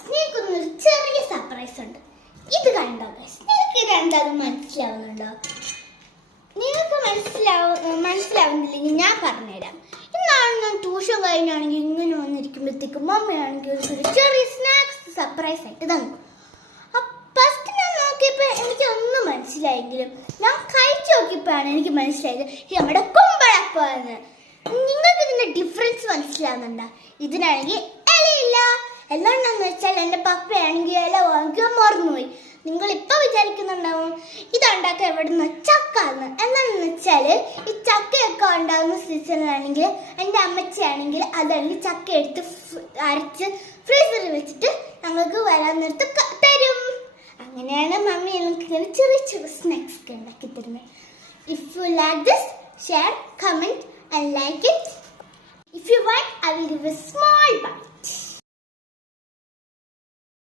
സ്നേഹിക്കുന്നൊരു ചെറിയ സർപ്രൈസ് ഉണ്ട്. ഇത് കണ്ടോ ഗൈസ്? നിങ്ങൾക്ക് രണ്ടാമത് മനസ്സിലാവുന്നുണ്ടോ? നിങ്ങൾക്ക് മനസ്സിലാവുന്നില്ലെങ്കിൽ ഞാൻ പറഞ്ഞുതരാം. ഇന്നാണ് ഞാൻ ട്യൂഷൻ കഴിഞ്ഞാണെങ്കിൽ ഇങ്ങനെ വന്നിരിക്കുമ്പോഴത്തേക്കും മമ്മയാണെങ്കിൽ ഒരു ചെറിയ സ്നാക്സ് സർപ്രൈസ് ആയിട്ട് തന്നു. ഫസ്റ്റ് ഞാൻ നോക്കിയപ്പോൾ എനിക്കൊന്നും മനസ്സിലായെങ്കിലും ഞാൻ കഴിച്ചു നോക്കിയപ്പോഴാണ് എനിക്ക് മനസ്സിലായത് ഇത് നമ്മുടെ കുമ്പളപ്പമാണ്. നിങ്ങൾക്ക് ഇതിന്റെ ഡിഫറൻസ് മനസ്സിലാവുന്നുണ്ടോ? ഇതിനാണെങ്കിൽ ഇലയില്ല. എല്ലാം എന്താണെന്ന് വെച്ചാൽ എൻ്റെ പപ്പയാണെങ്കിൽ ഇല വാങ്ങിക്കാൻ മറന്നുപോയി. നിങ്ങൾ ഇപ്പൊ വിചാരിക്കുന്നുണ്ടാവും ഇതുണ്ടാക്കാൻ എവിടുന്ന ചക്ക എന്ന്. എന്താണെന്ന് വെച്ചാൽ ഈ ചക്കയൊക്കെ ഉണ്ടാകുന്ന സീസണിലാണെങ്കിൽ എൻ്റെ അമ്മച്ചിയാണെങ്കിൽ അതാണെങ്കിൽ ചക്ക എടുത്ത് അരച്ച് ഫ്രീസറിൽ വെച്ചിട്ട് ഞങ്ങൾക്ക് വരാൻ നേരത്ത് തരും. അങ്ങനെയാണ് മമ്മി എനിക്ക് ചെറിയ ചെറിയ സ്നാക്സ് ഒക്കെ ഉണ്ടാക്കി തരുന്നത്. If you like this, share, comment and like it. If you want, I will give a small bite.